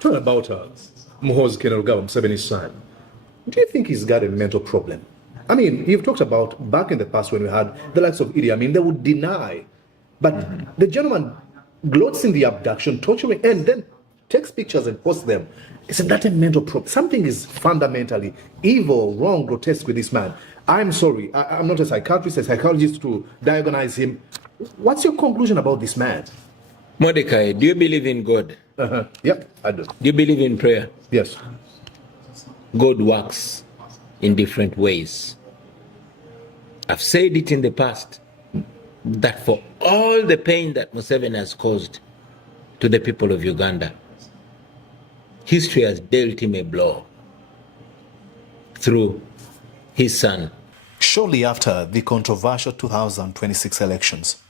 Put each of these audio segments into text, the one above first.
Talking about Muhoozi Kainerugaba, Museveni's son, do you think he's got a mental problem? I mean, you've talked about back in the past when we had the likes of Idi Amin, they would deny. But the gentleman gloats in the abduction, torturing, and then takes pictures and posts them. Isn't that a mental problem? Something is fundamentally evil, wrong, grotesque with this man. I'm sorry, I'm not a psychiatrist, a psychologist to diagnose him. What's your conclusion about this man? Mordecai, do you believe in God? Yep, I do. Do you believe in prayer? Yes. God works in different ways. I've said it in the past that for all the pain that Museveni has caused to the people of Uganda, history has dealt him a blow through his son. Shortly after the controversial 2026 elections,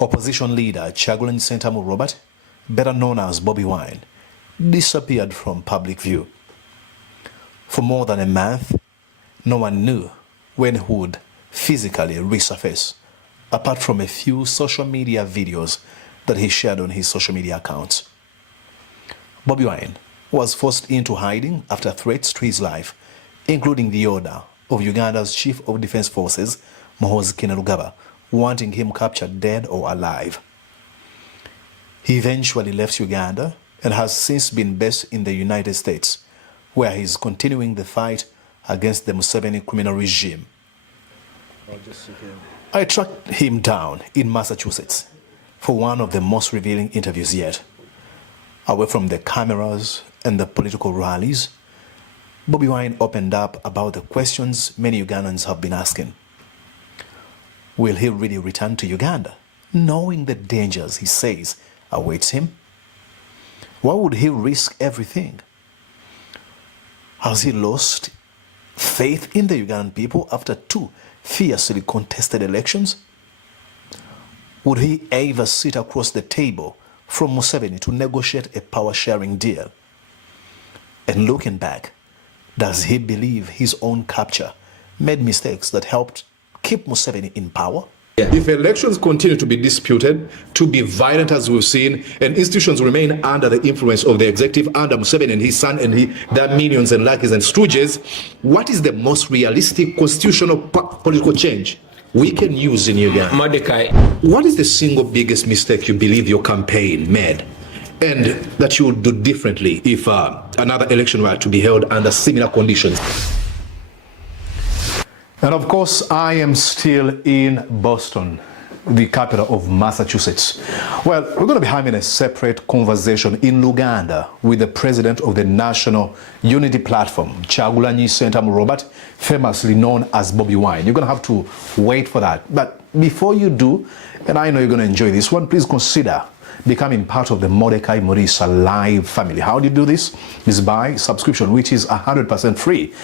opposition leader Kyagulanyi Ssentamu Robert, better known as Bobi Wine, disappeared from public view. For more than a month, no one knew when he would physically resurface, apart from a few social media videos that he shared on his social media accounts. Bobi Wine was forced into hiding after threats to his life, including the order of Uganda's Chief of Defense Forces, Muhoozi Kainerugaba, wanting him captured dead or alive. He eventually left Uganda and has since been based in the United States, where he is continuing the fight against the Museveni criminal regime. I tracked him down in Massachusetts for one of the most revealing interviews yet. Away from the cameras and the political rallies, Bobi Wine opened up about the questions many Ugandans have been asking. Will he really return to Uganda, knowing the dangers he says awaits him? Why would he risk everything? Has he lost faith in the Ugandan people after two fiercely contested elections? Would he ever sit across the table from Museveni to negotiate a power-sharing deal? And looking back, does he believe his own capture made mistakes that helped keep Museveni in power? If elections continue to be disputed, to be violent as we've seen, and institutions remain under the influence of the executive, under Museveni and his son and their minions and lackeys and stooges, what is the most realistic constitutional political change we can use in Uganda? Mordecai, what is the single biggest mistake you believe your campaign made and that you would do differently if another election were to be held under similar conditions? And of course, I am still in Boston, the capital of Massachusetts. Well, we're going to be having a separate conversation in Luganda with the president of the National Unity Platform, Kyagulanyi Ssentamu Robert, famously known as Bobi Wine. You're going to have to wait for that. But before you do, and I know you're going to enjoy this one, please consider becoming part of the Mordecai Murisa Live family. How do you do this? Is by subscription, which is 100% free.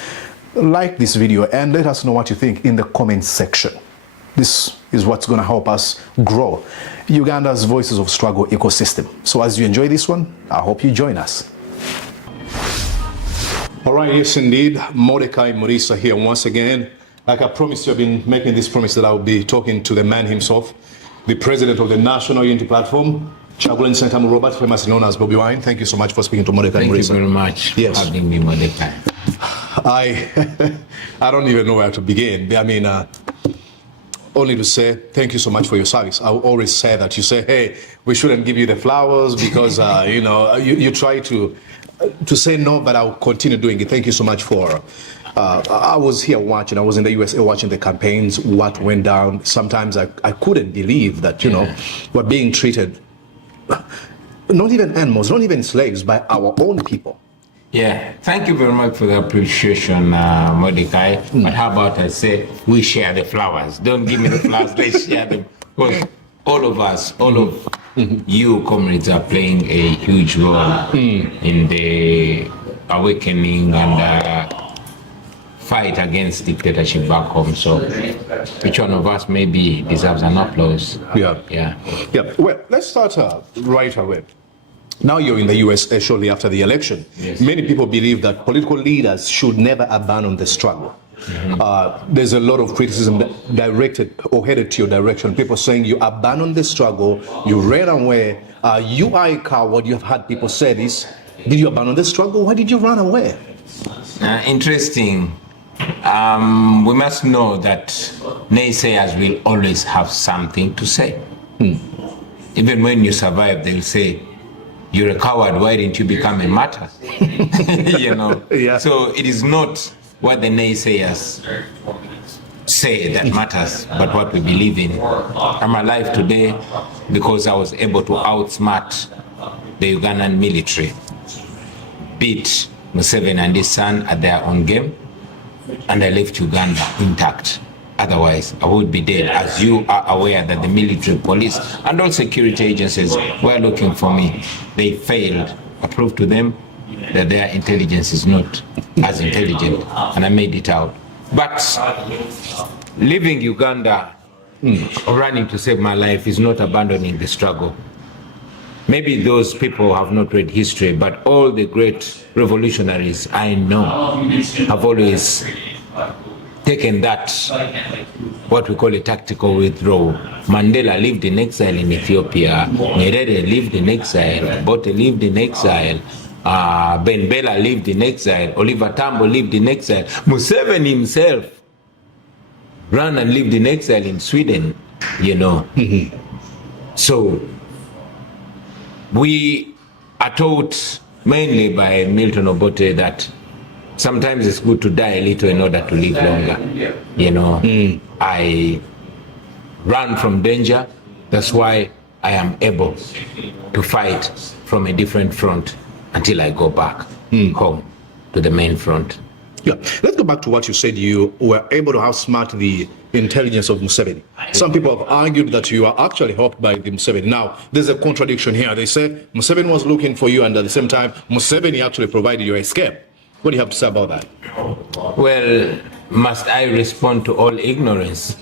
Like this video and let us know what you think in the comment section. This is what's going to help us grow Uganda's Voices of Struggle ecosystem. So as you enjoy this one, I hope you join us. All right, yes indeed, Mordecai Murisa here once again. Like I promised you, I've been making this promise that I'll be talking to the man himself, the president of the National Unity Platform, Kyagulanyi Ssentamu Robert, famously known as Bobi Wine. Thank you so much for speaking to Mordecai Murisa. thank you very much for having me, Mordecai. I don't even know where to begin. I mean, only to say thank you so much for your service. I always say that. You say, hey, we shouldn't give you the flowers because, you know, you try to say no, but I'll continue doing it. Thank you so much for, I was here watching, I was in the USA watching the campaigns, what went down. Sometimes I couldn't believe that, you know, we're being treated, not even animals, not even slaves, by our own people. Yeah, thank you very much for the appreciation, Mordecai. But how about I say we share the flowers? Don't give me the flowers, let's share them. Because all of us, all of you comrades are playing a huge role in the awakening and fight against dictatorship back home. So each one of us maybe deserves an applause. Yeah. Well, let's start right away. Now you're in the US shortly after the election. Yes. Many people believe that political leaders should never abandon the struggle. There's a lot of criticism directed or headed to your direction. People saying you abandoned the struggle, you ran away, you are a coward. You have had people say this. Did you abandon the struggle? Why did you run away? Interesting. We must know that naysayers will always have something to say. Even when you survive, they'll say, "You're a coward, why didn't you become a martyr?" You know? Yeah. So it is not what the naysayers say that matters, but what we believe in. I'm alive today because I was able to outsmart the Ugandan military, beat Museveni and his son at their own game, and I left Uganda intact. Otherwise, I would be dead. As you are aware that the military, police, and all security agencies were looking for me. They failed. I proved to them that their intelligence is not as intelligent, and I made it out. But leaving Uganda or running to save my life is not abandoning the struggle. Maybe those people have not read history, but all the great revolutionaries I know have always taken that, what we call a tactical withdrawal. Mandela lived in exile in Ethiopia, Nyerere lived in exile, Bote lived in exile, Ben Bella lived in exile, Oliver Tambo lived in exile, Museveni himself ran and lived in exile in Sweden, you know. So we are taught mainly by Milton Obote that sometimes it's good to die a little in order to live longer. You know, I run from danger. That's why I am able to fight from a different front until I go back home to the main front. Yeah, let's go back to what you said. You were able to outsmart the intelligence of Museveni. Some people have argued that you are actually helped by the Museveni. Now, there's a contradiction here. They say Museveni was looking for you, and at the same time, Museveni actually provided your escape. What do you have to say about that? Well, must I respond to all ignorance?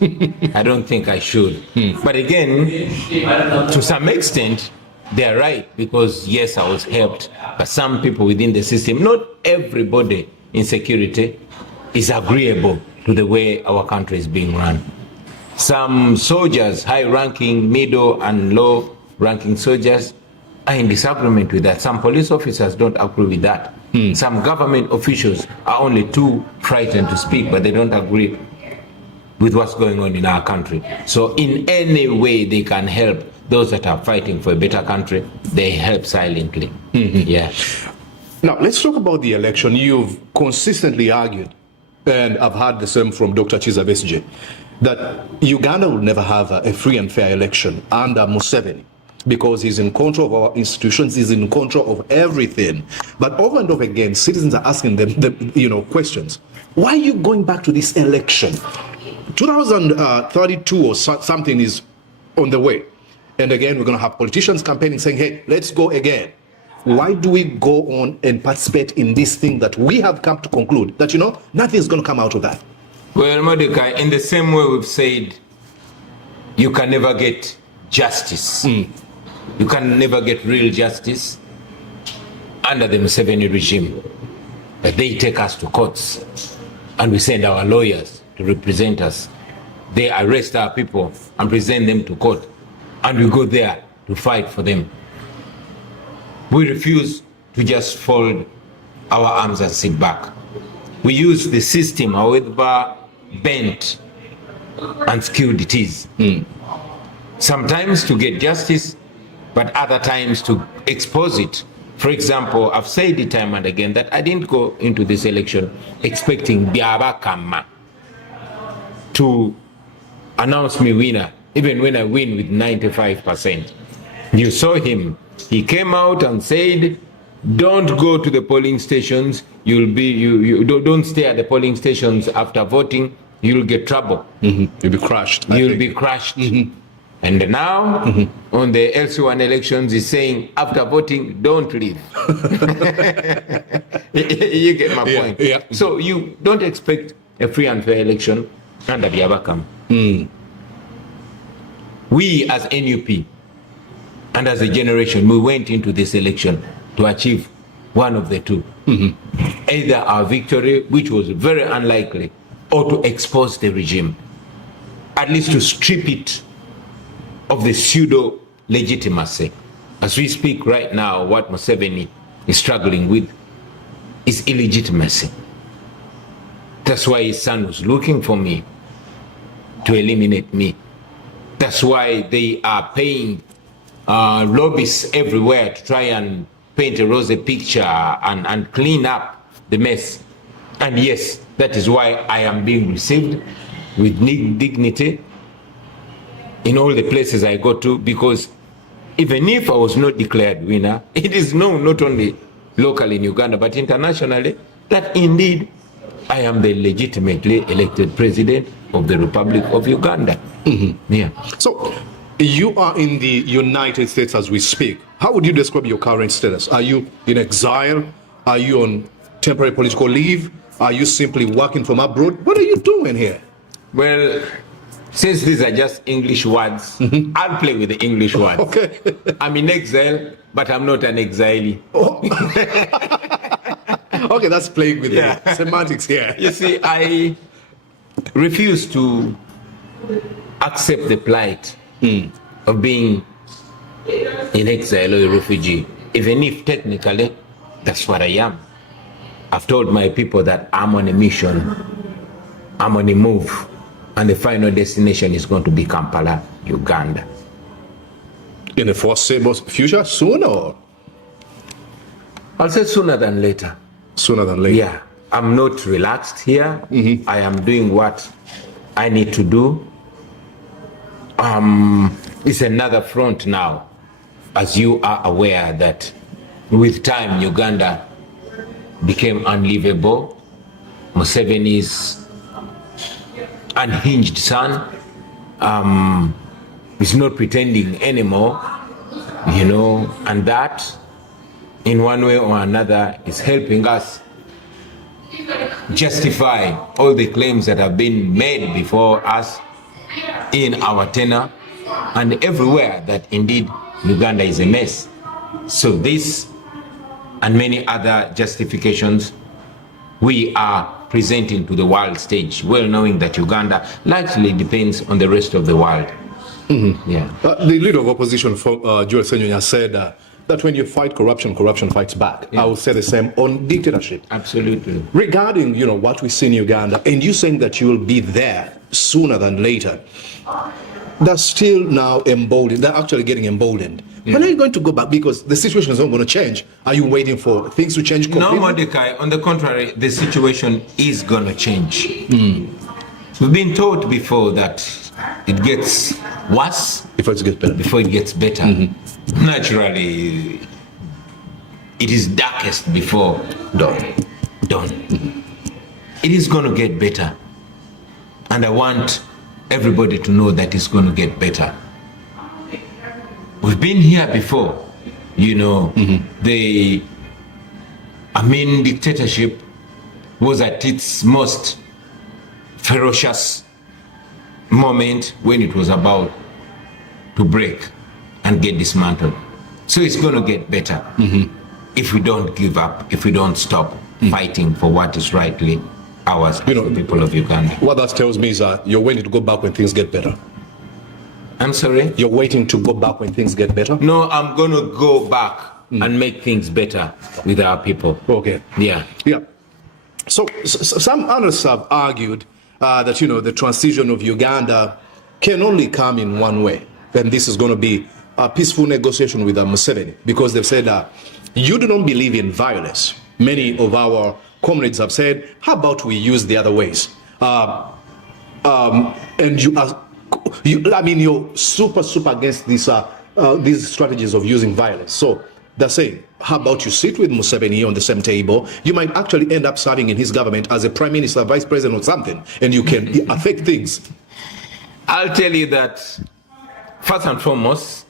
I don't think I should. But again, to some extent, they're right, because yes, I was helped, but some people within the system, not everybody in security is agreeable to the way our country is being run. Some soldiers, high-ranking, middle and low-ranking soldiers, are in disagreement with that. Some police officers don't agree with that. Some government officials are only too frightened to speak, but they don't agree with what's going on in our country. So in any way they can help those that are fighting for a better country, they help silently. Yeah. Now, let's talk about the election. You've consistently argued, and I've heard the same from Dr. Chiza Besigye, that Uganda will never have a free and fair election under Museveni, because he's in control of our institutions, he's in control of everything. But over and over again, citizens are asking them, questions. Why are you going back to this election? 2032 or something is on the way. And again, we're going to have politicians campaigning saying, hey, let's go again. Why do we go on and participate in this thing that we have come to conclude that, nothing is going to come out of that? Well, Mordecai, in the same way we've said, you can never get justice. You can never get real justice under the Museveni regime. But they take us to courts and we send our lawyers to represent us. They arrest our people and present them to court, and we go there to fight for them. We refuse to just fold our arms and sit back. We use the system, however bent and skilled it is. Sometimes to get justice, but other times to expose it. For example, I've said it time and again that I didn't go into this election expecting Byabakama to announce me winner, even when I win with 95%. You saw him. He came out and said, don't go to the polling stations. You don't stay at the polling stations after voting. You'll get trouble. You'll be crushed. You'll be crushed. And now, on the LC1 elections, he's saying, after voting, don't leave. You get my point. Yeah. So you don't expect a free and fair election under the Abakam. We as NUP and as a generation, we went into this election to achieve one of the two. Either our victory, which was very unlikely, or to expose the regime, at least to strip it of the pseudo legitimacy. As we speak right now, what Museveni is struggling with is illegitimacy. That's why his son was looking for me to eliminate me. That's why they are paying lobbyists everywhere to try and paint a rosy picture and clean up the mess. And yes, that is why I am being received with dignity in all the places I go to, because even if I was not declared winner, it is known not only locally in Uganda, but internationally, that indeed I am the legitimately elected president of the Republic of Uganda. Mm-hmm. Yeah. So, you are in the United States as we speak. How would you describe your current status? Are you in exile? Are you on temporary political leave? Are you simply working from abroad? What are you doing here? Well, since these are just English words, I'll play with the English words. Okay. I'm in exile, but I'm not an exilee. Oh. Okay, that's playing with the semantics here. You see, I refuse to accept the plight of being in exile or a refugee, even if technically that's what I am. I've told my people that I'm on a mission, I'm on a move, and the final destination is going to be Kampala, Uganda. In the foreseeable future, soon or? I'll say sooner than later. Sooner than later. Yeah, I'm not relaxed here. Mm-hmm. I am doing what I need to do. It's another front now, as you are aware that with time Uganda became unlivable. Museveni's unhinged son is not pretending anymore, you know, and that in one way or another is helping us justify all the claims that have been made before us in our tenure and everywhere that indeed Uganda is a mess. So this and many other justifications we are presenting to the world stage, well knowing that Uganda largely depends on the rest of the world. Mm-hmm. Yeah. The leader of opposition, Joel Ssenyonya, said that when you fight corruption, corruption fights back. Yeah. I would say the same on dictatorship. Absolutely. Regarding, you know, what we see in Uganda, and you saying that you will be there sooner than later, they're still now emboldened. They're actually getting emboldened. Yeah. When are you going to go back? Because the situation is not going to change. Are you waiting for things to change completely? No, Mordecai. On the contrary, the situation is going to change. We've been taught before that it gets worse before it gets better. Before it gets better. Mm-hmm. Naturally, it is darkest before dawn. Mm-hmm. It is going to get better. And I want everybody to know that it's going to get better. We've been here before, you know. Mm-hmm. The Amin dictatorship was at its most ferocious moment when it was about to break and get dismantled. So it's going to get better if we don't give up, if we don't stop fighting for what is rightly ours, you know, the people of Uganda. What that tells me is that you're waiting to go back when things get better. I'm sorry? You're waiting to go back when things get better? No, I'm going to go back and make things better with our people. Okay. Yeah. Yeah. So some others have argued that, you know, the transition of Uganda can only come in one way. And this is going to be a peaceful negotiation with Museveni, because they've said you do not believe in violence. Many of our comrades have said, how about we use the other ways? And you're super against these strategies of using violence. So they're saying, how about you sit with Museveni on the same table? You might actually end up serving in his government as a prime minister, vice president or something, and you can affect things. I'll tell you that, first and foremost,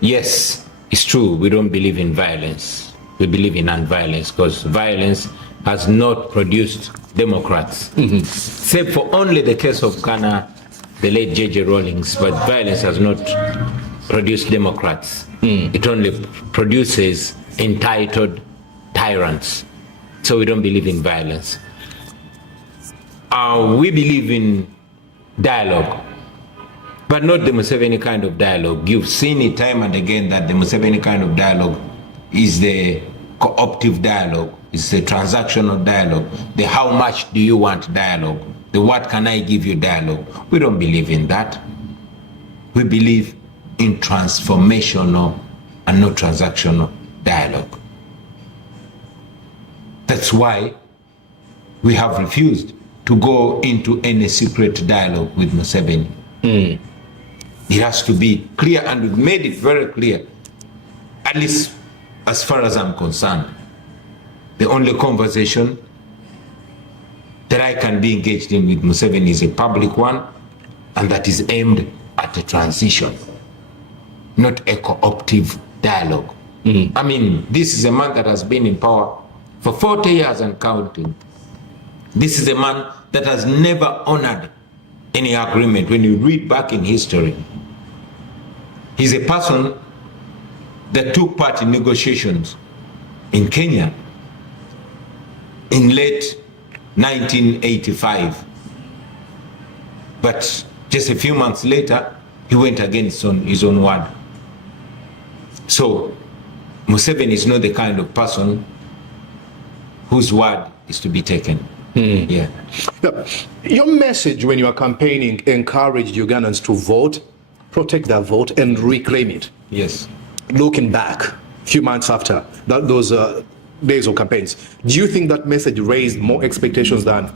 yes, it's true, we don't believe in violence. We believe in non-violence, because violence has not produced Democrats. Except for only the case of Ghana, the late J.J. Rawlings, but violence has not produced Democrats. It only produces entitled tyrants. So we don't believe in violence. We believe in dialogue, but not the Museveni kind of dialogue. You've seen it time and again that the Museveni kind of dialogue is the co-optive dialogue. It's a transactional dialogue. The how much do you want dialogue? The what can I give you dialogue? We don't believe in that. We believe in transformational and not transactional dialogue. That's why we have refused to go into any secret dialogue with Museveni. It has to be clear, and we've made it very clear, at least as far as I'm concerned. The only conversation that I can be engaged in with Museveni is a public one, and that is aimed at a transition, not a co-optive dialogue. I mean, this is a man that has been in power for 40 years and counting. This is a man that has never honored any agreement. When you read back in history, he's a person that took part in negotiations in Kenya in late 1985. But just a few months later, he went against his own word. So Museveni is not the kind of person whose word is to be taken. Yeah. Your message when you are campaigning encouraged Ugandans to vote, protect their vote, and reclaim it. Yes. Looking back, a few months after those days of campaigns, do you think that message raised more expectations than,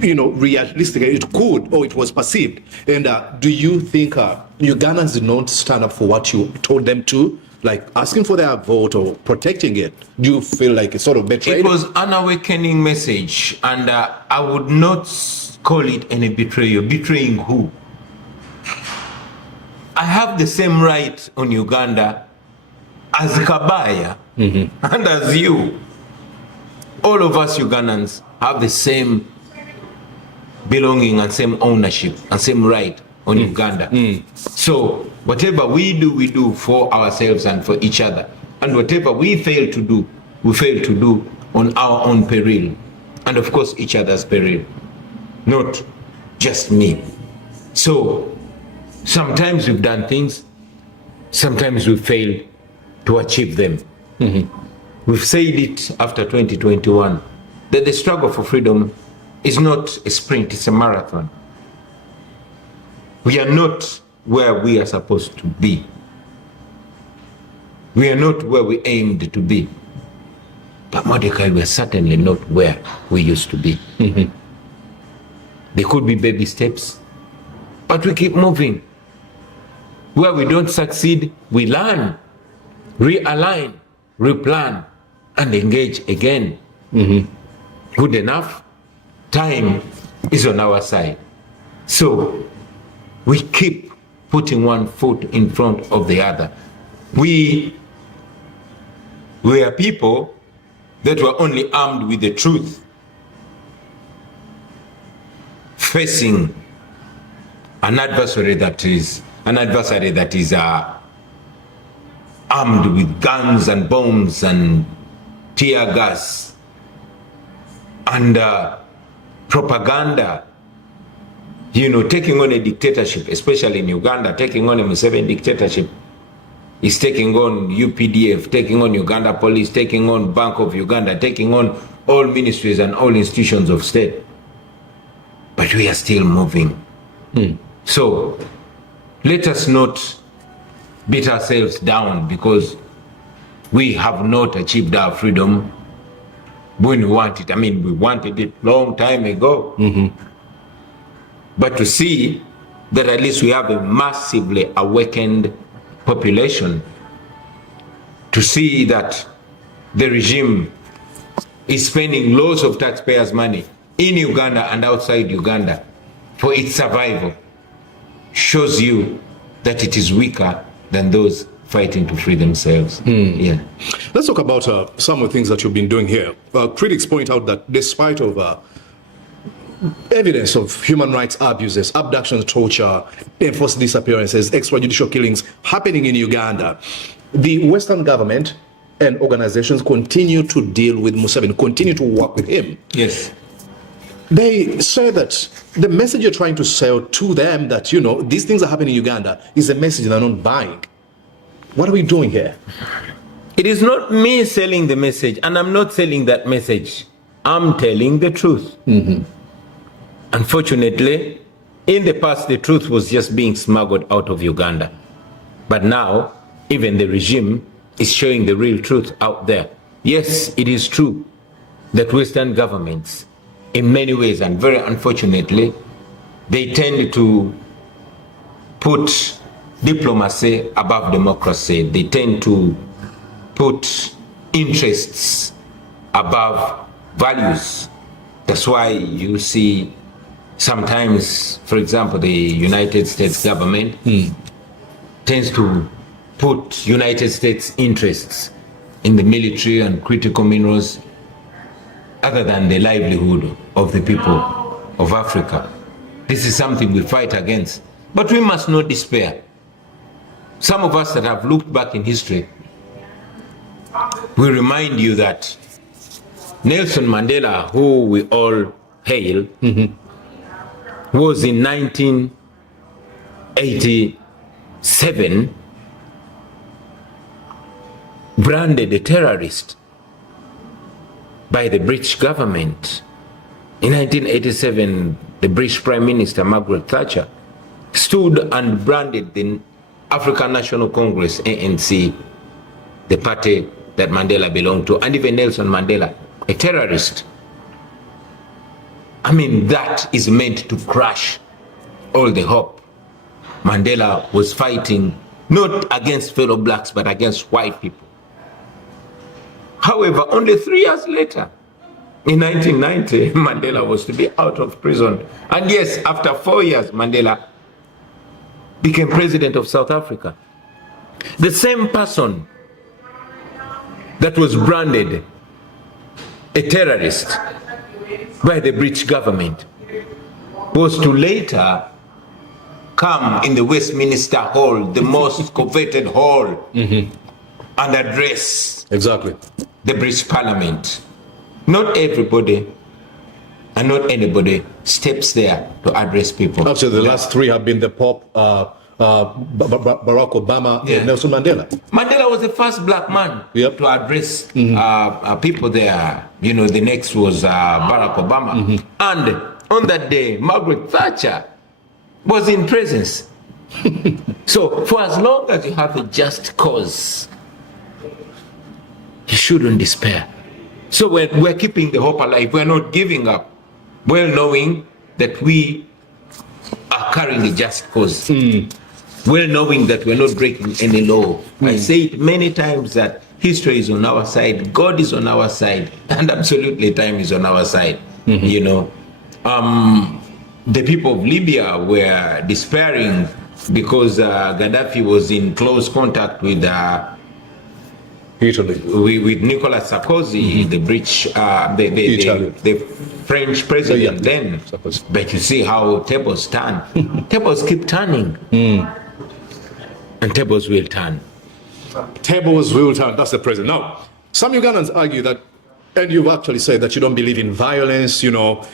realistically it could, or it was perceived? And do you think Ugandans did not stand up for what you told them to, like asking for their vote or protecting it? Do you feel like it's sort of betrayed? It was an awakening message, and I would not call it any betrayal. Betraying who? I have the same right on Uganda as Kabaya and as you. All of us Ugandans have the same belonging and same ownership and same right on Uganda. So whatever we do for ourselves and for each other. And whatever we fail to do, we fail to do on our own peril. And of course each other's peril. Not just me. So sometimes we've done things, sometimes we failed to achieve them. We've said it after 2021, that the struggle for freedom is not a sprint, it's a marathon. We are not where we are supposed to be. We are not where we aimed to be. But Mordecai, we are certainly not where we used to be. There could be baby steps, but we keep moving. Where we don't succeed, we learn, realign, replan, and engage again. Good enough, time is on our side. So we keep putting one foot in front of the other. We are people that were only armed with the truth, facing an adversary that is armed with guns and bombs and tear gas and propaganda, taking on a dictatorship, especially in Uganda, taking on a Museveni dictatorship is taking on UPDF, taking on Uganda Police, taking on Bank of Uganda, taking on all ministries and all institutions of state. But we are still moving. So let us not beat ourselves down because we have not achieved our freedom when we want it. I mean, we wanted it long time ago. But to see that at least we have a massively awakened population, to see that the regime is spending loads of taxpayers' money in Uganda and outside Uganda for its survival, shows you that it is weaker than those fighting to free themselves. Yeah. Let's talk about some of the things that you've been doing here. Critics point out that despite of evidence of human rights abuses, abductions, torture, enforced disappearances, extrajudicial killings happening in Uganda, the Western government and organizations continue to deal with Museveni, continue to work with him. Yes. They say that the message you're trying to sell to them that, these things are happening in Uganda is a message they're not buying. What are we doing here? It is not me selling the message, and I'm not selling that message. I'm telling the truth. Unfortunately, in the past, the truth was just being smuggled out of Uganda. But now, even the regime is showing the real truth out there. Yes, it is true that Western governments, in many ways, and very unfortunately, they tend to put diplomacy above democracy. They tend to put interests above values. That's why you see sometimes, for example, the United States government tends to put United States interests in the military and critical minerals other than the livelihood of the people of Africa. This is something we fight against. But we must not despair. Some of us that have looked back in history, we remind you that Nelson Mandela, who we all hail, was in 1987 branded a terrorist by the British government. In 1987, the British Prime Minister, Margaret Thatcher, stood and branded the African National Congress, ANC, the party that Mandela belonged to, and even Nelson Mandela, a terrorist. I mean, that is meant to crush all the hope. Mandela was fighting not against fellow blacks, but against white people. However, only 3 years later, in 1990, Mandela was to be out of prison. And yes, after 4 years, Mandela became president of South Africa. The same person that was branded a terrorist by the British government was to later come in the Westminster Hall, the most coveted hall, and address Exactly. the British Parliament. Not everybody and not anybody steps there to address people. Actually, the last three have been the Pope, Barack Obama, and Nelson Mandela. Mandela was the first black man to address people there. You know, the next was Barack Obama. And on that day, Margaret Thatcher was in presence. So for as long as you have a just cause, you shouldn't despair. So we're keeping the hope alive. We're not giving up. Well knowing that we are carrying a just cause. Well knowing that we're not breaking any law. I say it many times that history is on our side, God is on our side, and absolutely time is on our side. You know, the people of Libya were despairing because Gaddafi was in close contact with Italy. with Nicolas Sarkozy, the British, the French president then. Sarkozy. But you see how tables turn. Tables keep turning. And tables will turn. Tables will turn. That's the president. Now, some Ugandans argue that, and you've actually said that you don't believe in violence. You know,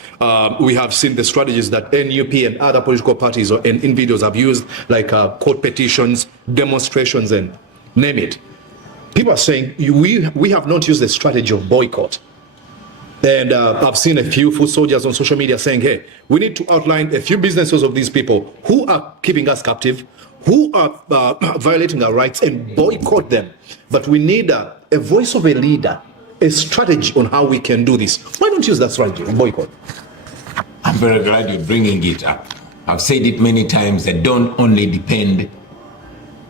we have seen the strategies that NUP and other political parties and individuals have used, like court petitions, demonstrations, and name it. People are saying we have not used the strategy of boycott. And I've seen a few foot soldiers on social media saying, hey, we need to outline a few businesses of these people who are keeping us captive, who are violating our rights, and boycott them. But we need a voice of a leader, a strategy on how we can do this. Why don't you use that strategy of boycott? I'm very glad you're bringing it up. I've said it many times that don't only depend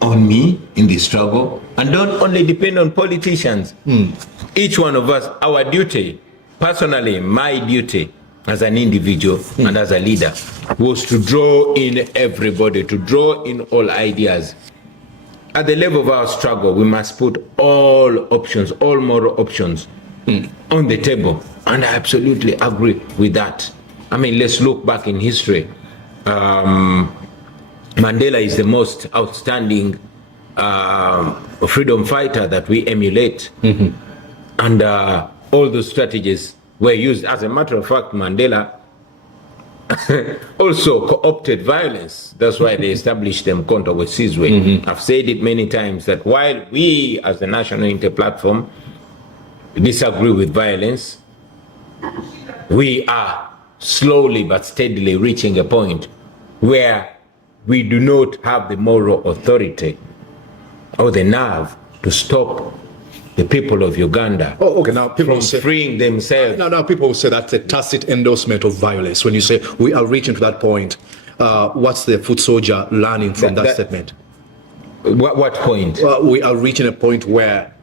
on me in the struggle, and don't only depend on politicians. Each one of us, our duty, personally, my duty as an individual and as a leader, was to draw in everybody, to draw in all ideas. At the level of our struggle, we must put all options, all moral options on the table. And I absolutely agree with that. I mean, let's look back in history. Mandela is the most outstanding freedom fighter that we emulate. And all those strategies were used. As a matter of fact, Mandela also co-opted violence. That's why they established them Konto Wesizwe. I've said it many times that while we as the National Unity Platform disagree with violence, we are slowly but steadily reaching a point where we do not have the moral authority or the nerve to stop the people of Uganda Oh, okay. Now people from say. freeing themselves. Now people say that's a tacit endorsement of violence. When you say we are reaching to that point, what's the foot soldier learning from that statement? What point? We are reaching a point where.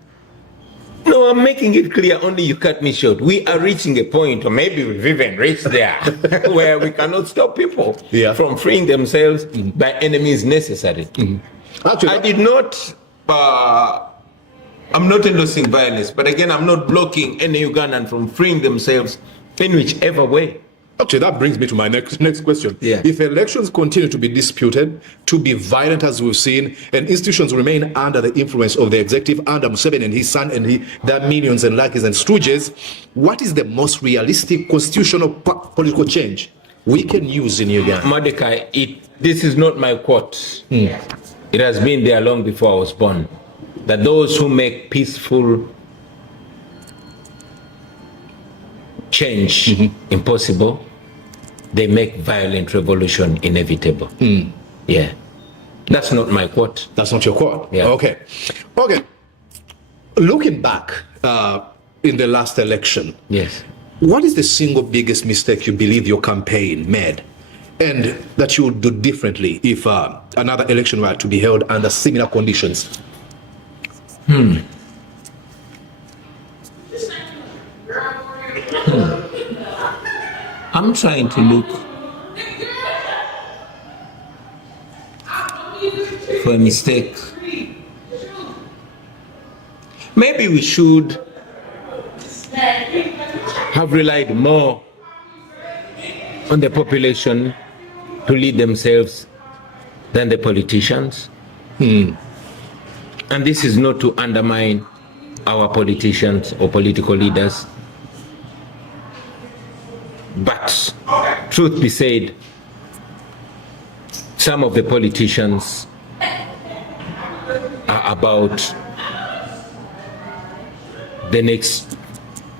No, I'm making it clear, only you cut me short. We are reaching a point, or maybe we've even reached there, where we cannot stop people from freeing themselves by any means necessary. Actually, I did not, I'm not endorsing violence, but again, I'm not blocking any Ugandan from freeing themselves in whichever way. Actually, that brings me to my next question. Yeah. If elections continue to be disputed, to be violent as we've seen, and institutions remain under the influence of the executive, under Museveni and his son and their minions and lackeys and stooges, what is the most realistic constitutional political change we can use in Uganda? Mordecai, this is not my quote. It has been there long before I was born. That those who make peaceful change impossible, they make violent revolution inevitable. Yeah. That's not my quote. That's not your quote? Yeah. Okay. Looking back in the last election, Yes. what is the single biggest mistake you believe your campaign made and that you would do differently if another election were to be held under similar conditions? I'm trying to look for a mistake. Maybe we should have relied more on the population to lead themselves than the politicians. And this is not to undermine our politicians or political leaders. But truth be said, some of the politicians are about the next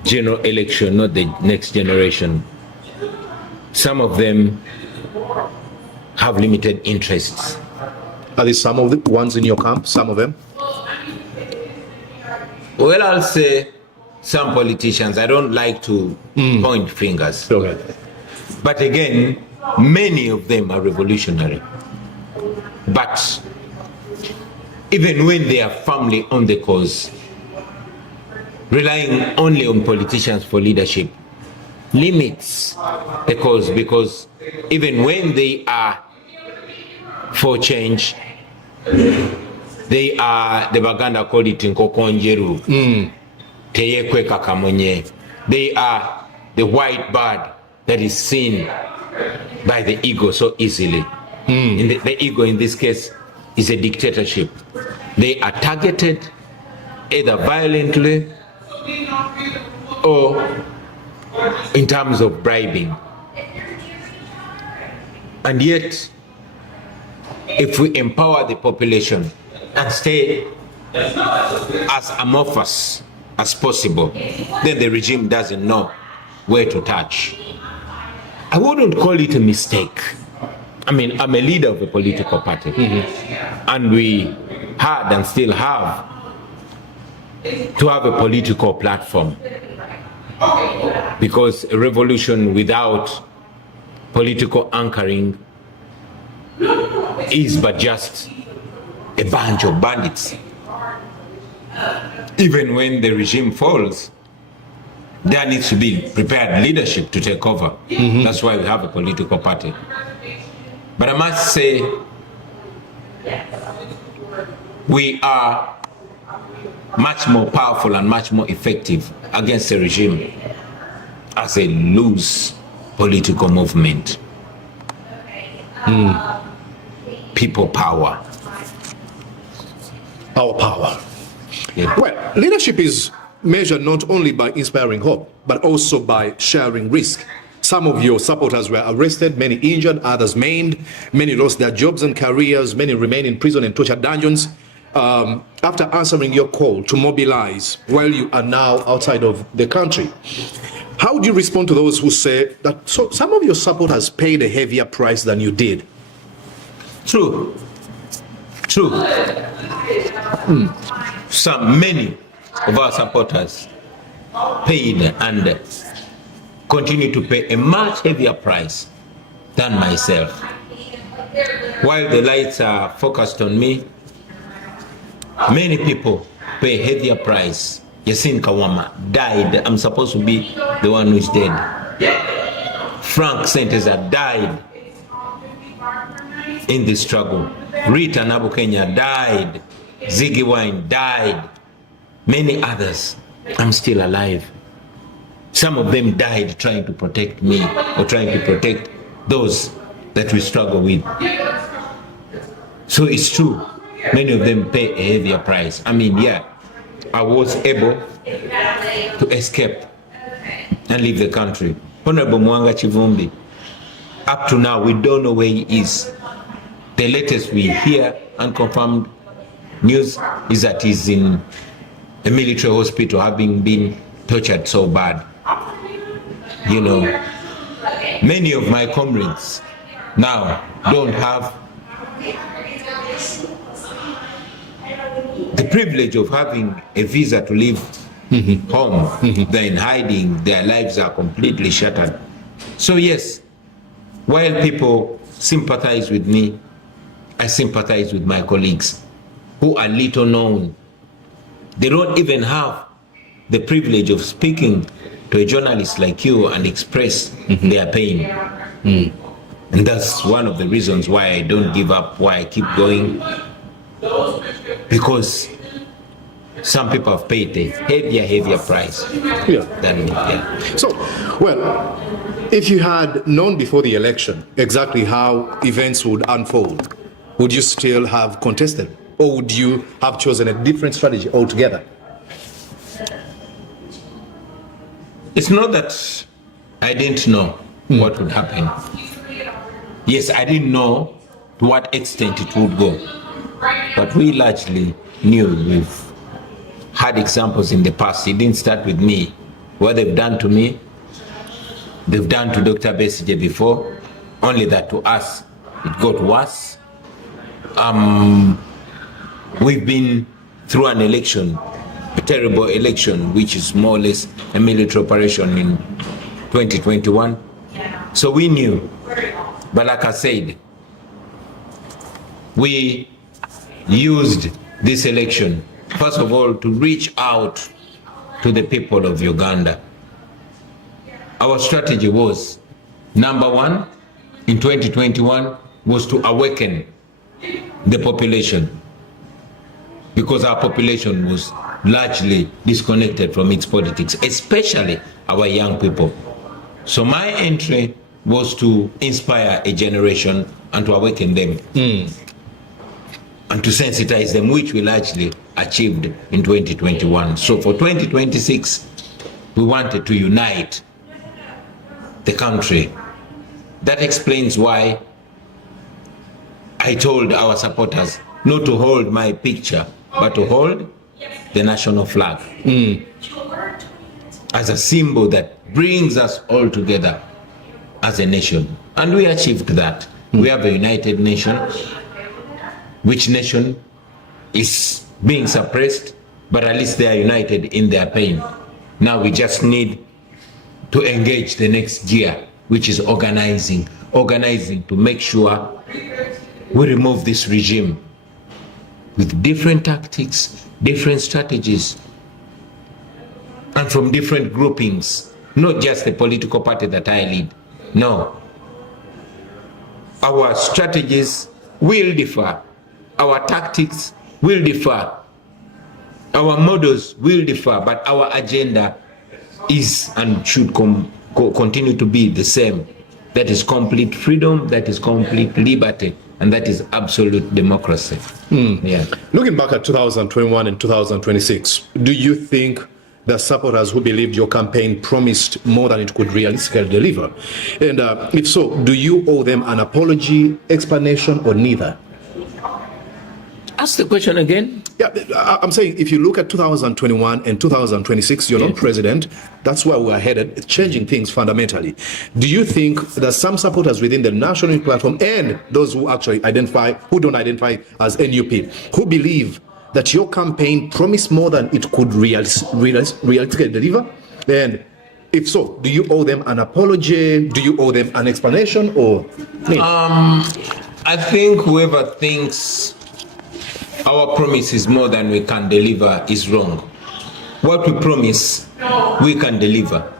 general election, not the next generation. Some of them have limited interests. Are these some of the ones in your camp, some of them? Well, I'll say some politicians. I don't like to point fingers. Okay. But again, many of them are revolutionary. But even when they are firmly on the cause, relying only on politicians for leadership limits the cause, because even when they are for change, they are, the Baganda call it Nkokonjeru. Teyekweka Kamonye. They are the white bird that is seen by the ego so easily. The ego in this case is a dictatorship. They are targeted either violently or in terms of bribing. And yet, if we empower the population and stay as amorphous as possible, then the regime doesn't know where to touch. I wouldn't call it a mistake. I mean, I'm a leader of a political party, and we had and still have to have a political platform, because a revolution without political anchoring is but just a bunch of bandits. Even when the regime falls, there needs to be prepared leadership to take over. That's why we have a political party. But I must say, we are much more powerful and much more effective against the regime as a loose political movement. People power. Our power. Yeah. Well, leadership is measured not only by inspiring hope, but also by sharing risk. Some of your supporters were arrested, many injured, others maimed, many lost their jobs and careers, many remain in prison and torture dungeons. After answering your call to mobilize while you are now outside of the country, how do you respond to those who say that some of your supporters paid a heavier price than you did? True. Many of our supporters paid and continue to pay a much heavier price than myself. While the lights are focused on me, many people pay a heavier price. Yasin Kawama died. I'm supposed to be the one who's dead. Frank Senteza died in the struggle. Rita Nabukenya died. Ziggy Wine died. Many others. I'm still alive. Some of them died trying to protect me or trying to protect those that we struggle with. So it's true. Many of them pay a heavier price. I mean, yeah, I was able to escape and leave the country. Honorable Mwanga Chivumbi, up to now, we don't know where he is. The latest we hear, unconfirmed news, is that he's in a military hospital having been tortured so bad. You know, many of my comrades now don't have the privilege of having a visa to leave home. They're in hiding, their lives are completely shattered. So yes, while people sympathize with me, I sympathize with my colleagues who are little known. They don't even have the privilege of speaking to a journalist like you and express their pain. And that's one of the reasons why I don't give up, why I keep going. Because some people have paid a heavier price than me. Yeah. So, well, if you had known before the election exactly how events would unfold, would you still have contested? Or would you have chosen a different strategy altogether? It's not that I didn't know what would happen. Yes, I didn't know to what extent it would go. But we largely knew. We've had examples in the past. It didn't start with me. What they've done to me, they've done to Dr. Besigye before, only that to us, it got worse. We've been through an election, a terrible election, which is more or less a military operation in 2021. So we knew. But like I said, we used this election, first of all, to reach out to the people of Uganda. Our strategy was, number one, in 2021, was to awaken the population, because our population was largely disconnected from its politics, especially our young people. So my entry was to inspire a generation and to awaken them and to sensitize them, which we largely achieved in 2021. So for 2026, we wanted to unite the country. That explains why I told our supporters not to hold my picture, but to hold the national flag as a symbol that brings us all together as a nation. And we achieved that. We have a united nation, which nation is being suppressed, but at least they are united in their pain. Now we just need to engage the next gear, which is organizing to make sure we remove this regime with different tactics, different strategies, and from different groupings, not just the political party that I lead. No. Our strategies will differ. Our tactics will differ. Our models will differ, but our agenda is and should continue to be the same. That is complete freedom, that is complete liberty, and that is absolute democracy. Yeah. Looking back at 2021 and 2026, do you think the supporters who believed your campaign promised more than it could realistically deliver? And if so, do you owe them an apology, explanation, or neither? Ask the question again. Yeah, I'm saying if you look at 2021 and 2026, you're not president. That's where we're headed. It's changing things fundamentally. Do you think that some supporters within the National Unity Platform and those who actually who don't identify as NUP, who believe that your campaign promised more than it could realistically deliver? And if so, do you owe them an apology? Do you owe them an explanation, or? I think whoever thinks our promise is more than we can deliver is wrong. What we promise, we can deliver.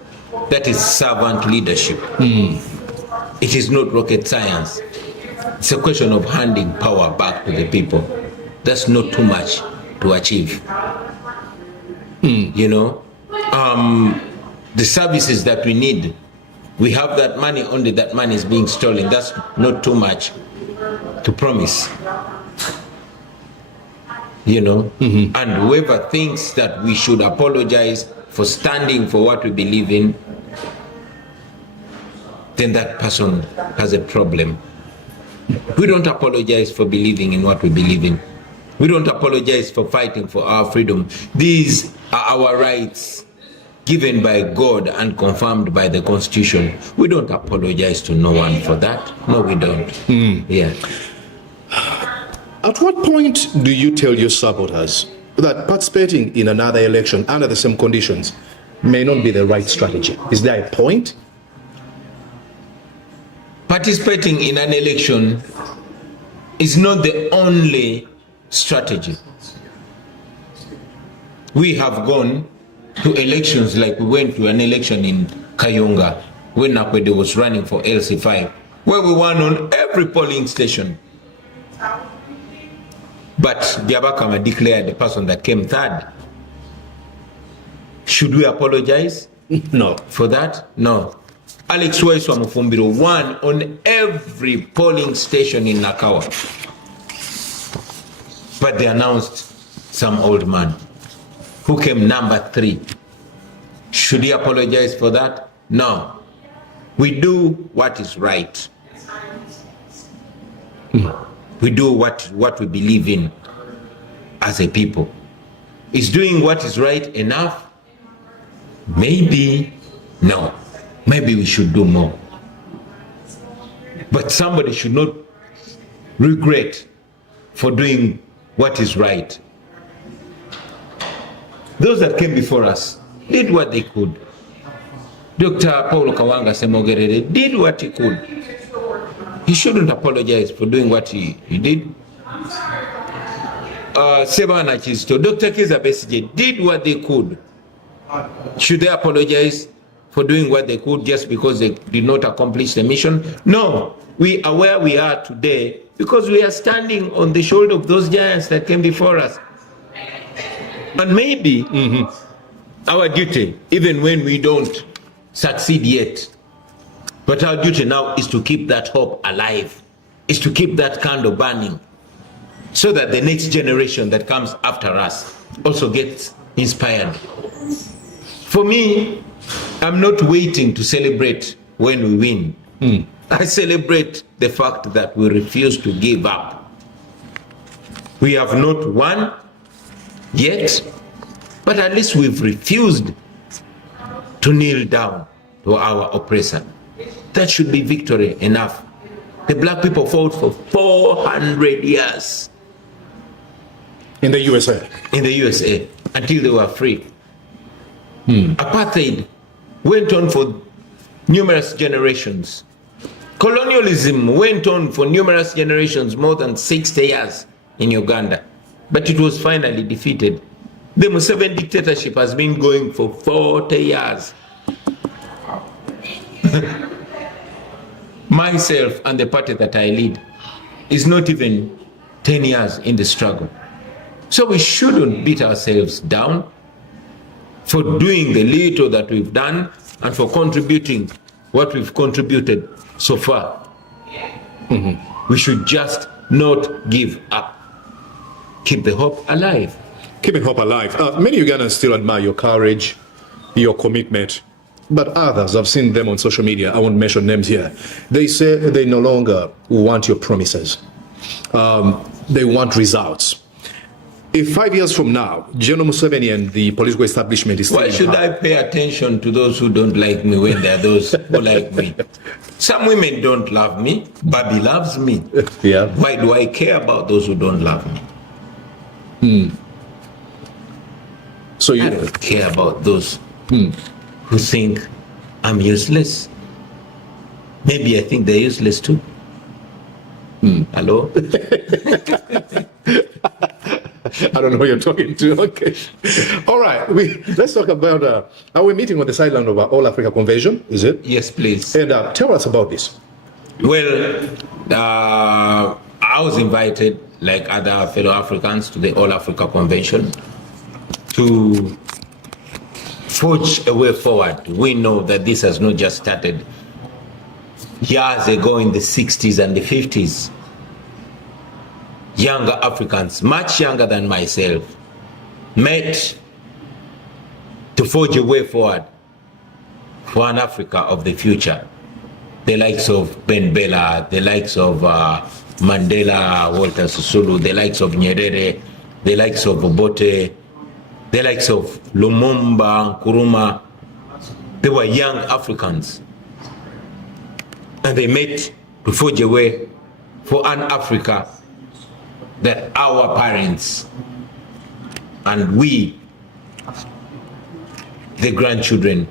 That is servant leadership. It is not rocket science. It's a question of handing power back to the people. That's not too much to achieve. You know, the services that we need, we have that money, only that money is being stolen. That's not too much to promise. You know, and whoever thinks that we should apologize for standing for what we believe in, then that person has a problem. We don't apologize for believing in what we believe in. We don't apologize for fighting for our freedom. These are our rights given by God and confirmed by the Constitution. We don't apologize to no one for that. No, we don't. Yeah. At what point do you tell your supporters that participating in another election under the same conditions may not be the right strategy? Is there a point? Participating in an election is not the only strategy. We have gone to elections, like we went to an election in Kayunga when Nakwede was running for LC5, where we won on every polling station. But Byabakama declared the person that came third. Should we apologize? No. For that? No. Alex Waiswa Mufumbiro won on every polling station in Nakawa. But they announced some old man who came number 3. Should he apologize for that? No. We do what is right. We do what we believe in as a people. Is doing what is right enough? Maybe. No. Maybe we should do more. But somebody should not regret for doing what is right. Those that came before us did what they could. Dr. Paul Kawanga Semogerere did what he could. He shouldn't apologize for doing what he did. Sebana Chisto, Dr. Kizza Besigye did what they could. Should they apologize for doing what they could just because they did not accomplish the mission? No. We are where we are today because we are standing on the shoulder of those giants that came before us. And maybe our duty, even when we don't succeed yet, but our duty now is to keep that hope alive, is to keep that candle burning, so that the next generation that comes after us also gets inspired. For me, I'm not waiting to celebrate when we win. I celebrate the fact that we refuse to give up. We have not won yet, but at least we've refused to kneel down to our oppressor. That should be victory enough. The black people fought for 400 years. In the USA? In the USA, until they were free. Apartheid went on for numerous generations. Colonialism went on for numerous generations, more than 60 years in Uganda. But it was finally defeated. The Museveni dictatorship has been going for 40 years. Myself and the party that I lead is not even 10 years in the struggle. So we shouldn't beat ourselves down for doing the little that we've done and for contributing what we've contributed so far. We should just not give up. Keep the hope alive. keeping hope alive. Many Ugandans still admire your courage, your commitment, but others, I've seen them on social media, I won't mention names here, they say they no longer want your promises. They want results. If 5 years from now, General Museveni and the political establishment is still Why should I pay attention to those who don't like me when there are those who like me? Some women don't love me. Bobby loves me. Yeah. Why do I care about those who don't love me? So I you don't care about those who think I'm useless. Maybe I think they're useless too. Hello? I don't know who you're talking to. Okay. All right. Let's talk about, are we meeting on the sideline of our All Africa Convention? Is it? Yes, please. And tell us about this. Well, I was invited, like other fellow Africans, to the All Africa Convention to forge a way forward. We know that this has not just started years ago in the 60s and the 50s. Younger Africans, much younger than myself, met to forge a way forward for an Africa of the future. The likes of Ben Bella, the likes of Mandela, Walter Sisulu, the likes of Nyerere, the likes of Obote, the likes of Lumumba, Nkrumah. They were young Africans. And they met to forge a way for an Africa that our parents and we, the grandchildren,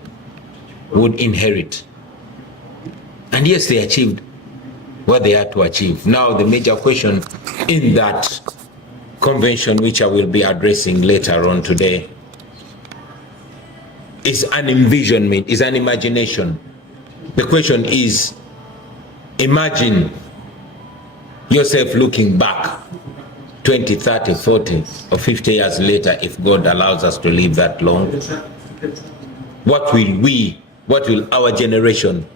would inherit. And yes, they achieved what they had to achieve. Now, the major question in that convention, which I will be addressing later on today, is an envisionment, is an imagination. The question is, imagine yourself looking back 20, 30, 40, or 50 years later, if God allows us to live that long. What will our generation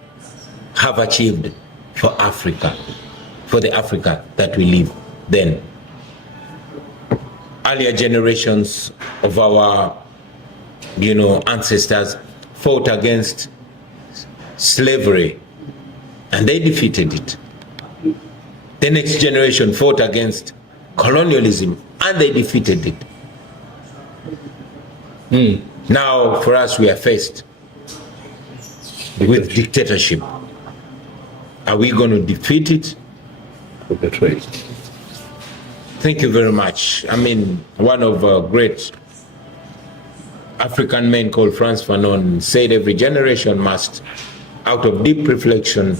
have achieved for Africa, for the Africa that we live then? Earlier generations of our, ancestors fought against slavery and they defeated it. The next generation fought against colonialism and they defeated it. Now for us, we are faced with dictatorship. Are we going to defeat it? Thank you very much. I mean, one of great African men called Frantz Fanon said every generation must, out of deep reflection,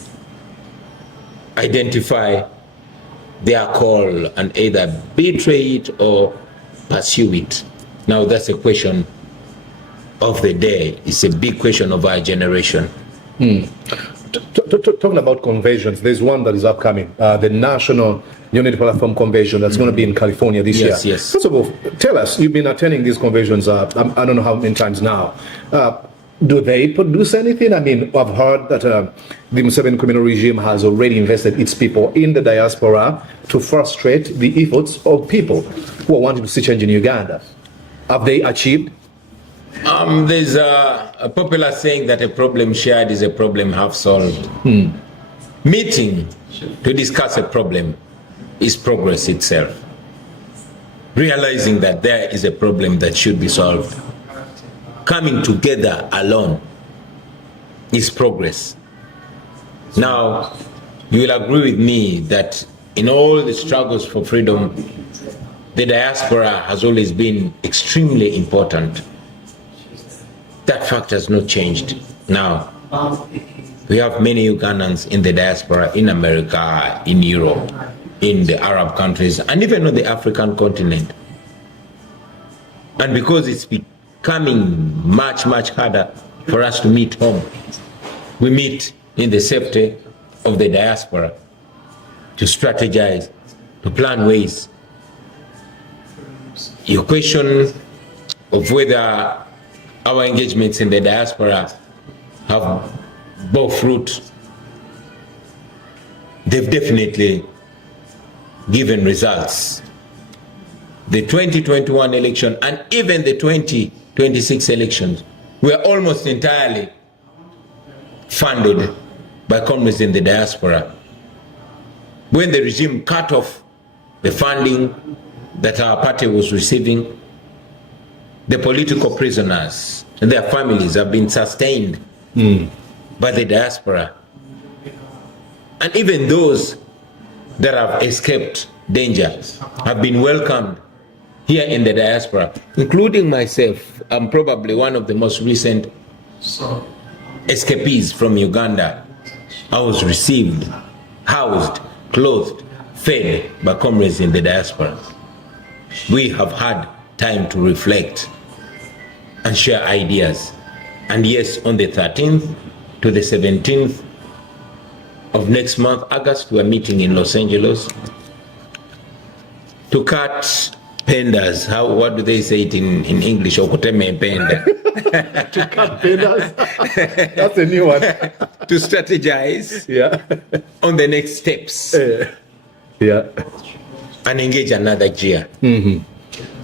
identify their call and either betray it or pursue it. Now that's a question of the day. It's a big question of our generation. Talking about conventions, there's one that is upcoming, the National Unity Platform Convention that's going to be in California this year. Yes. First of all, tell us, you've been attending these conventions, I don't know how many times now. Do they produce anything? I mean, I've heard that the Museveni criminal regime has already invested its people in the diaspora to frustrate the efforts of people who are wanting to see change in Uganda. Have they achieved? There's a popular saying that a problem shared is a problem half solved. Meeting to discuss a problem is progress itself. Realizing that there is a problem that should be solved. Coming together alone is progress. Now, you will agree with me that in all the struggles for freedom, the diaspora has always been extremely important. That fact has not changed. Now, we have many Ugandans in the diaspora, in America, in Europe, in the Arab countries, and even on the African continent. And because it's becoming much, much harder for us to meet home, we meet in the safety of the diaspora to strategize, to plan ways. Your question of whether our engagements in the diaspora have bore fruit, they've definitely given results. the 2021 election and even the 2026 elections were almost entirely funded by communists in the diaspora. When the regime cut off the funding that our party was receiving, the political prisoners and their families have been sustained by the diaspora. And even those that have escaped danger have been welcomed here in the diaspora, including myself. I'm probably one of the most recent escapees from Uganda. I was received, housed, clothed, fed by comrades in the diaspora. We have had time to reflect and share ideas. And yes, on the 13th to the 17th of next month, August, we're meeting in Los Angeles to cut pendas. What do they say it in English? Okuteme penda. To cut pendas? That's a new one. To strategize on the next steps. And engage another year.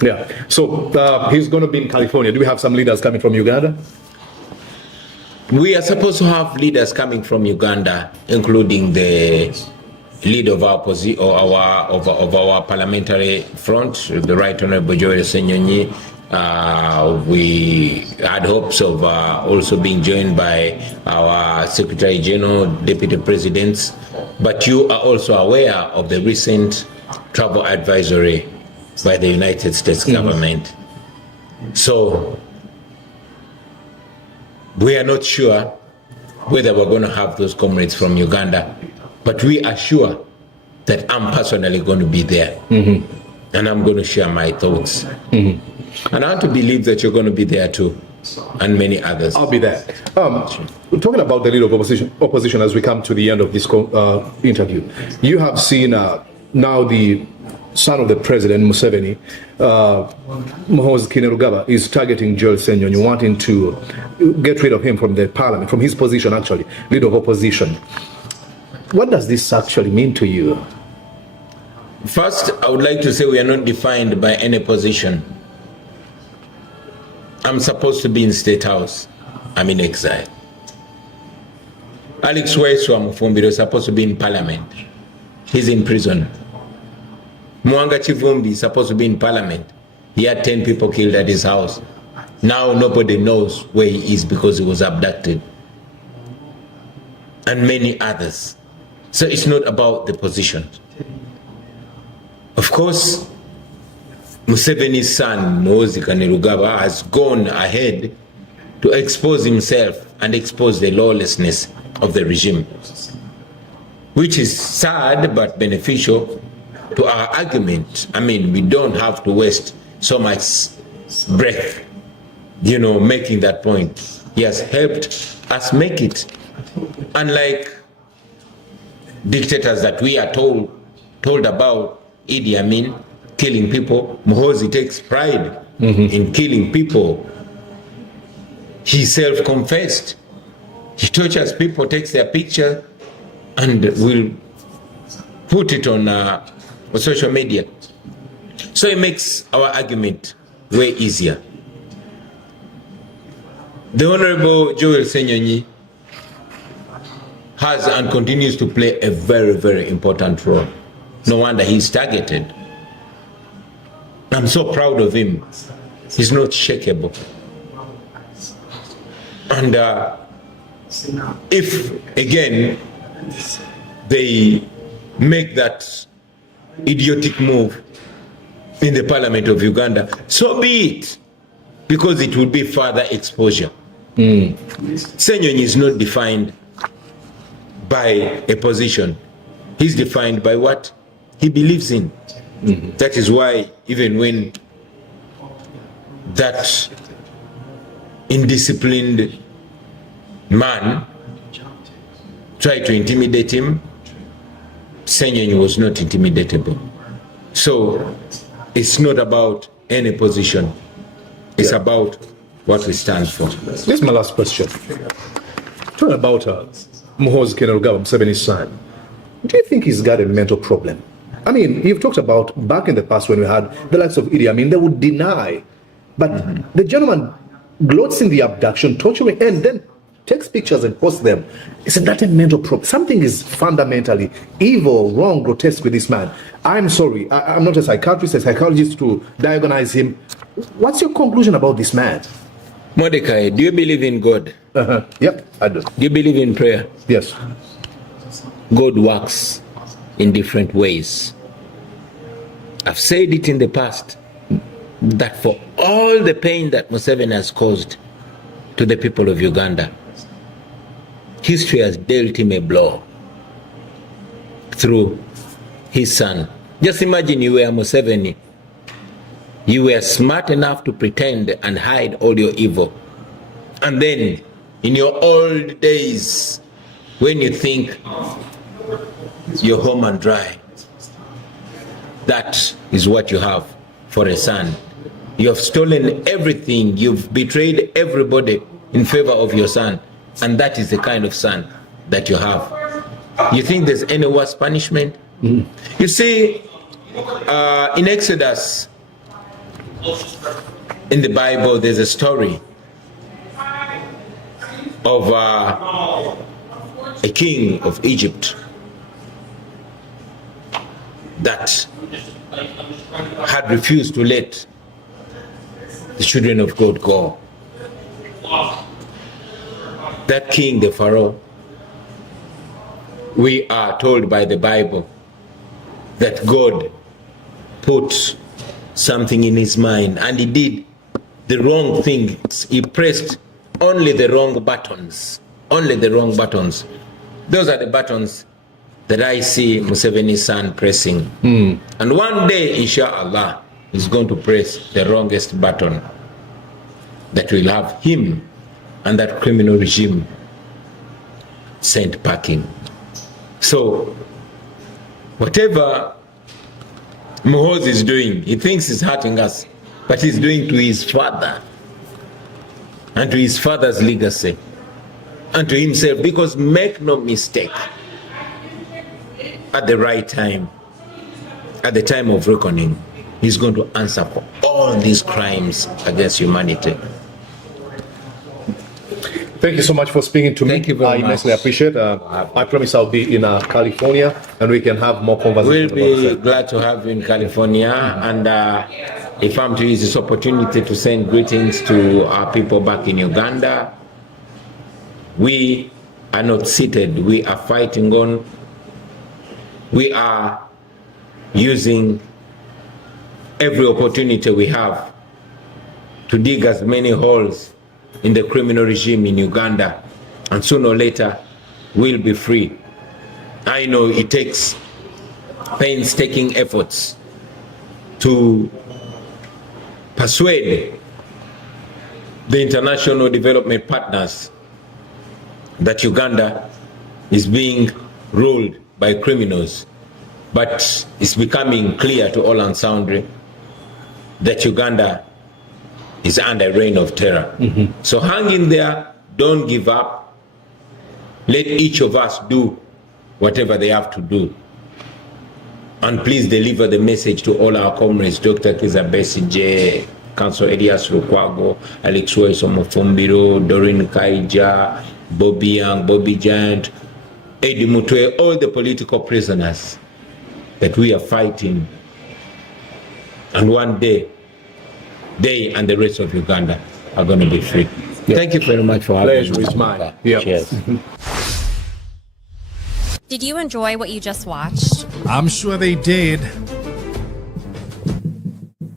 Yeah. So he's going to be in California. Do we have some leaders coming from Uganda? We are supposed to have leaders coming from Uganda, including the leader of our parliamentary front, the Right Honorable Joel Ssenyonyi. We had hopes of also being joined by our Secretary General, Deputy Presidents. But you are also aware of the recent travel advisory by the United States government. So we are not sure whether we're going to have those comrades from Uganda, but we are sure that I'm personally going to be there. And I'm going to share my thoughts. And I want to believe that you're going to be there too, and many others. I'll be there. Talking about the leader of opposition as we come to the end of this interview, you have seen now the son of the president, Museveni, Muhoozi Kainerugaba, is targeting Joel Ssenyonyi, wanting to get rid of him from the parliament, from his position actually, leader of opposition. What does this actually mean to you? First, I would like to say we are not defined by any position. I'm supposed to be in State House. I'm in exile. Alex Waiswa Mufumbiro is supposed to be in parliament. He's in prison. Mwanga Chivumbi is supposed to be in parliament. He had 10 people killed at his house. Now nobody knows where he is because he was abducted. And many others. So it's not about the position. Of course, Museveni's son, Muhoozi Kainerugaba, has gone ahead to expose himself and expose the lawlessness of the regime, which is sad but beneficial to our argument. I mean, we don't have to waste so much breath, making that point. He has helped us make it. Unlike dictators that we are told about, Idi Amin killing people, Muhoozi takes pride in killing people. He self-confessed. He tortures people, takes their picture, and will put it on social media. So it makes our argument way easier. The Honorable Joel Ssenyonyi has and continues to play a very, very important role. No wonder he's targeted. I'm so proud of him. He's not shakeable. And if, again, they make that idiotic move in the parliament of Uganda, so be it, because it would be further exposure. Ssenyonyi is not defined by a position. He's defined by what he believes in. That is why even when that indisciplined man tried to intimidate him, Ssenyonyi was not intimidatable. So it's not about any position. It's about what we stand for. This is my last question. Talking about Muhoozi Kainerugaba, Museveni's son, do you think he's got a mental problem? I mean, you've talked about back in the past when we had the likes of Idi Amin, they would deny. But the gentleman gloats in the abduction, torturing, and then takes pictures and posts them. Isn't that a mental problem? Something is fundamentally evil, wrong, grotesque with this man. I'm sorry, I'm not a psychiatrist, a psychologist to diagnose him. What's your conclusion about this man? Mordecai, do you believe in God? Yep, I do. Do you believe in prayer? Yes. God works in different ways. I've said it in the past that for all the pain that Museveni has caused to the people of Uganda, history has dealt him a blow through his son. Just imagine you were Museveni. You were smart enough to pretend and hide all your evil. And then, in your old days, when you think you're home and dry, that is what you have for a son. You have stolen everything. You've betrayed everybody in favor of your son. And that is the kind of son that you have. You think there's any worse punishment? You see, in Exodus, in the Bible, there's a story of a king of Egypt that had refused to let the children of God go. That king, the Pharaoh, we are told by the Bible that God put something in his mind and he did the wrong thing. He pressed only the wrong buttons. Only the wrong buttons. Those are the buttons that I see Museveni's son pressing. And one day, inshallah, he's going to press the wrongest button that will have him and that criminal regime sent packing. So, whatever Muhoozi is doing, he thinks he's hurting us, but he's doing to his father and to his father's legacy and to himself. Because make no mistake, at the right time, at the time of reckoning, he's going to answer for all these crimes against humanity. Thank you so much for speaking to me. Thank you very I much. immensely appreciate it. I promise I'll be in California and we can have more conversations. We'll be glad to have you in California. And if I'm to use this opportunity to send greetings to our people back in Uganda, we are not seated. We are fighting on. We are using every opportunity we have to dig as many holes in the criminal regime in Uganda, and sooner or later we'll be free. I know it takes painstaking efforts to persuade the international development partners that Uganda is being ruled by criminals, but it's becoming clear to all and sundry that Uganda is under reign of terror. So hang in there, don't give up. Let each of us do whatever they have to do. And please deliver the message to all our comrades, Dr. Kizza Besigye, Councillor Elias Lukwago, Alex Omufumbiro, Doreen Kaija, Bobby Young, Bobby Giant, Eddie Mutwe, all the political prisoners that we are fighting. And one day, they and the rest of Uganda are going to be free. Thank you very much for having me. Pleasure is mine. Yeah. Cheers. Did you enjoy what you just watched? I'm sure they did.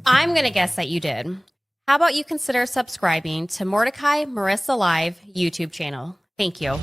I'm going to guess that you did. How about you consider subscribing to Mordecai Marissa Live YouTube channel? Thank you.